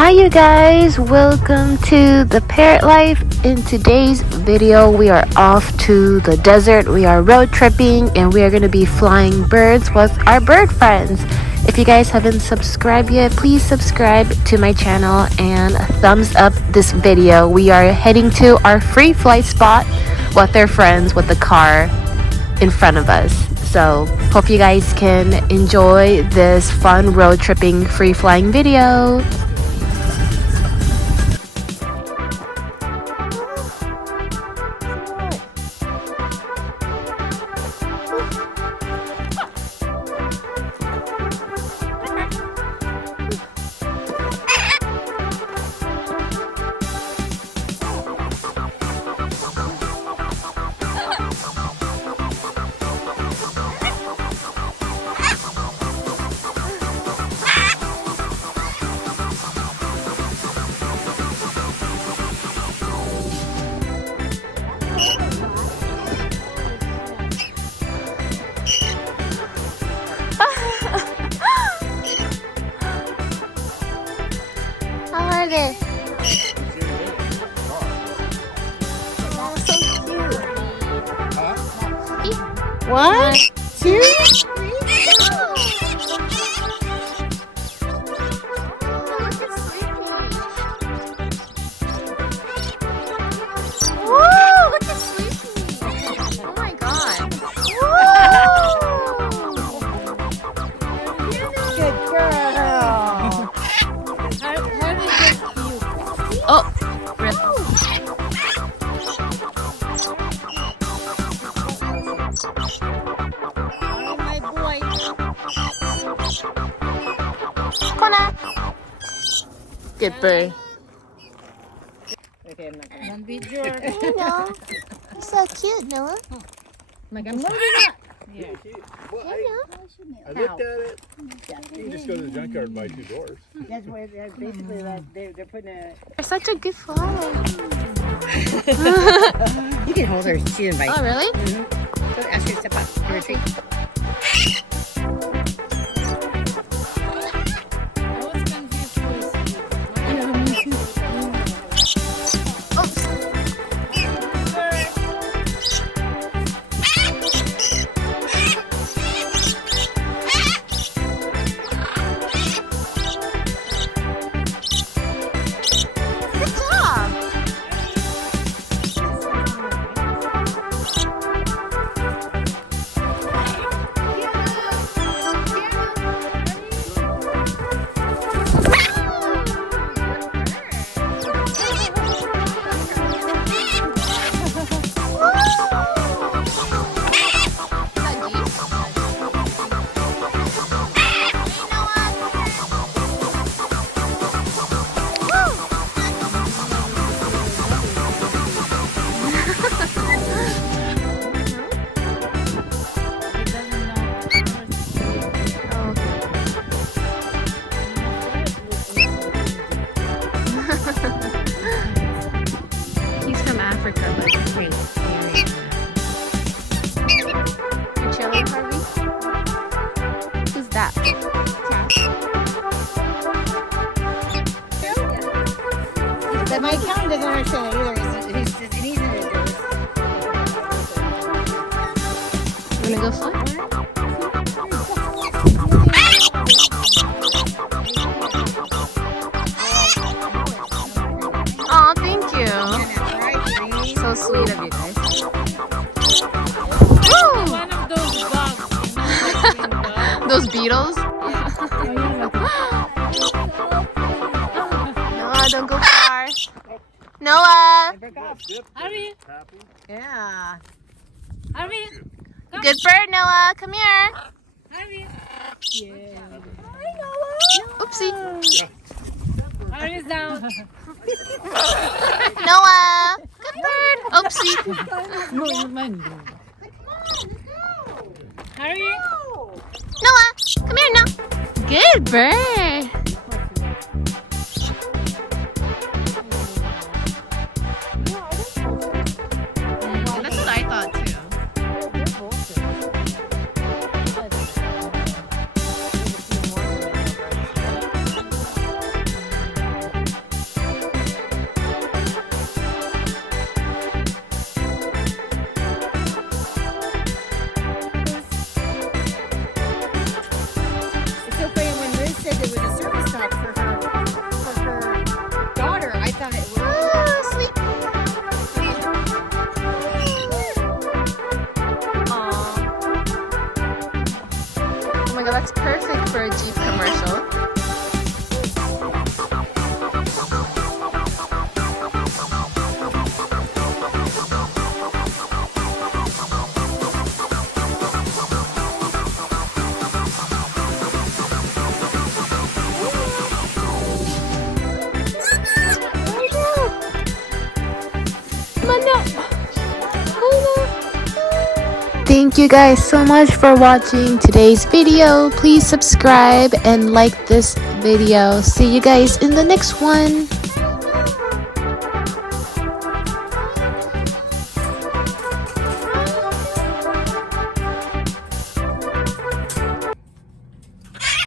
Hi you guys, welcome to the Parrot Life. In today's video we are off to the desert. We are road tripping and we are going to be flying birds with our bird friends. If you guys haven't subscribed yet, please subscribe to my channel and thumbs up this video. We are heading to our free flight spot with our friends with the car in front of us. So hope you guys can enjoy this fun road tripping free flying video. How are they? Oh, so cute. One, two, three, go. Whoa, look at Sleepy. Oh my god. Whoa. Good girl. Oh, rip. Oh, my boy. Kona. Good bird. Okay, I'm not gonna video. Hey, Noah. You're so cute, Noah. Like I'm not. Yeah. Well, Hey, Noah. I looked at it. You can just go to the junkyard and buy 2 doors. That's where they're basically like they're putting a. You're such a good fly. You can hold her. She invites. Oh, really? Mm-hmm. So ask her to step up to retreat. Good job. He's from Africa, but he's great. You chilling, Harvey? Who's that? But my account doesn't understand it either. He's in it. You wanna go fly? Aw, thank you. So sweet of you guys. Woo! One of those bugs. Those beetles? Noah, don't go far. Noah! Harvey, Yeah. Harvey, Good bird, Noah. Come here. Harvey. Oopsie. Harvey's down. Noah. Good bird. Oopsie. Harvey. Noah. Come here now. Good bird. That's what I thought too. Thank you guys so much for watching today's video. Please subscribe and like this video. See you guys in the next one.